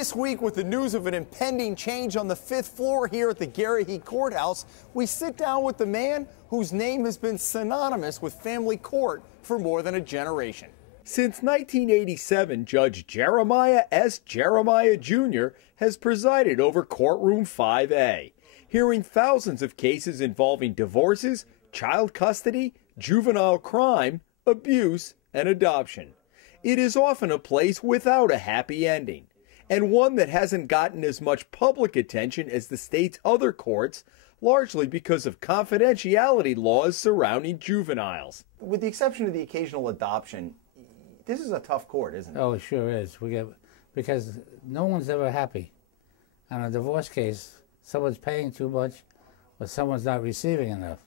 This week, with the news of an impending change on the 5th floor here at the Garrahy Courthouse, we sit down with the man whose name has been synonymous with family court for more than a generation. Since 1987, Judge Jeremiah S. Jeremiah Jr. has presided over Courtroom 5A, hearing thousands of cases involving divorces, child custody, juvenile crime, abuse, and adoption. It is often a place without a happy ending, and one that hasn't gotten as much public attention as the state's other courts, largely because of confidentiality laws surrounding juveniles. With the exception of the occasional adoption, this is a tough court, isn't it? Oh, it sure is. Because no one's ever happy. On a divorce case, someone's paying too much, or someone's not receiving enough.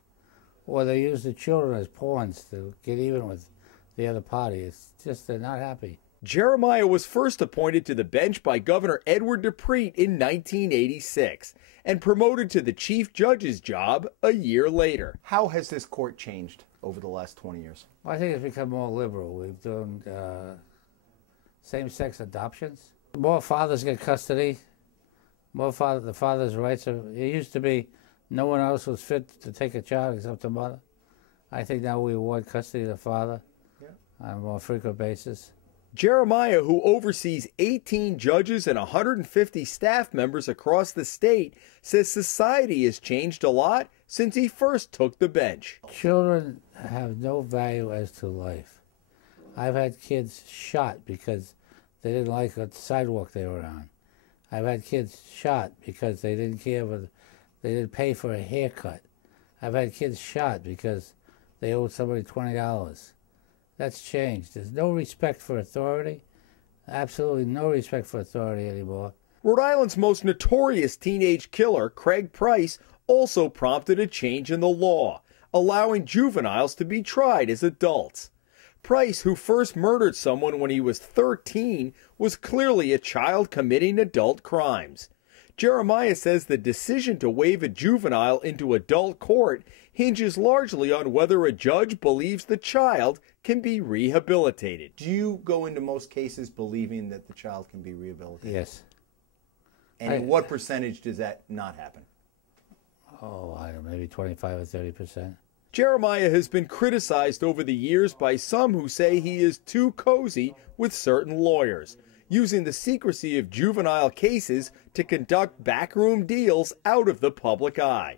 Or they use the children as pawns to get even with the other party. It's just they're not happy. Jeremiah was first appointed to the bench by Governor Edward DePrete in 1986 and promoted to the chief judge's job a year later. How has this court changed over the last 20 years? Well, I think it's become more liberal. We've done same-sex adoptions. More fathers get custody. The father's rights are. It used to be no one else was fit to take a child except the mother. I think now we award custody to the father on a more frequent basis. Jeremiah, who oversees 18 judges and 150 staff members across the state, says society has changed a lot since he first took the bench. Children have no value as to life. I've had kids shot because they didn't like the sidewalk they were on. I've had kids shot because they didn't care whether they didn't pay for a haircut. I've had kids shot because they owed somebody $20. That's changed. There's no respect for authority, absolutely no respect for authority anymore. Rhode Island's most notorious teenage killer, Craig Price, also prompted a change in the law, allowing juveniles to be tried as adults. Price, who first murdered someone when he was 13, was clearly a child committing adult crimes. Jeremiah says the decision to waive a juvenile into adult court hinges largely on whether a judge believes the child can be rehabilitated. Do you go into most cases believing that the child can be rehabilitated? Yes. And what percentage does that not happen? Oh, I don't know, maybe 25 or 30%. Jeremiah has been criticized over the years by some who say he is too cozy with certain lawyers, using the secrecy of juvenile cases to conduct backroom deals out of the public eye.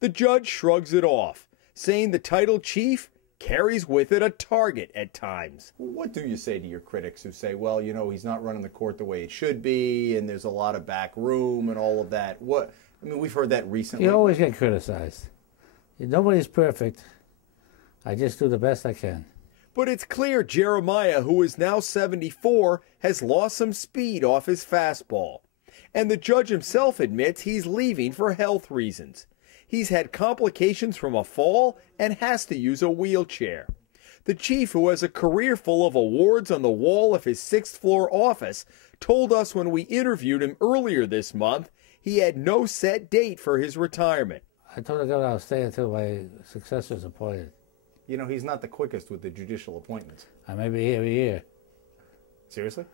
The judge shrugs it off, saying the title chief carries with it a target at times. What do you say to your critics who say, well, you know, he's not running the court the way it should be, and there's a lot of back room and all of that? I mean, we've heard that recently. You always get criticized. Nobody's perfect. I just do the best I can. But it's clear Jeremiah, who is now 74, has lost some speed off his fastball. And the judge himself admits he's leaving for health reasons. He's had complications from a fall and has to use a wheelchair. The chief, who has a career full of awards on the wall of his 6th floor office, told us when we interviewed him earlier this month he had no set date for his retirement. I told the governor I'll stay until my successor is appointed. You know, he's not the quickest with the judicial appointments. I may be here a year. Seriously?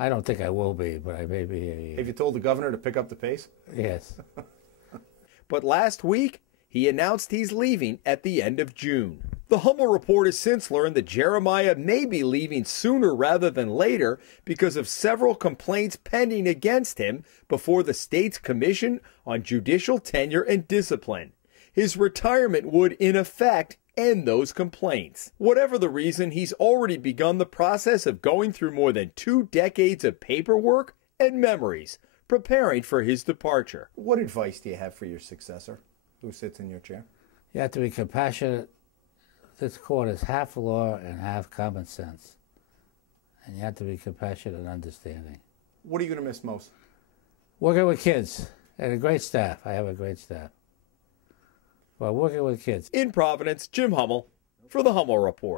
I don't think I will be, but I may be here a year. Have you told the governor to pick up the pace? Yes. But last week, he announced he's leaving at the end of June. The Hummel Report has since learned that Jeremiah may be leaving sooner rather than later because of several complaints pending against him before the state's Commission on Judicial Tenure and Discipline. His retirement would, in effect, end those complaints. Whatever the reason, he's already begun the process of going through more than 2 decades of paperwork and memories, preparing for his departure. What advice do you have for your successor who sits in your chair? You have to be compassionate. This court is half law and half common sense. And you have to be compassionate and understanding. What are you going to miss most? Working with kids and a great staff. I have a great staff. Well, working with kids. In Providence, Jim Hummel for the Hummel Report.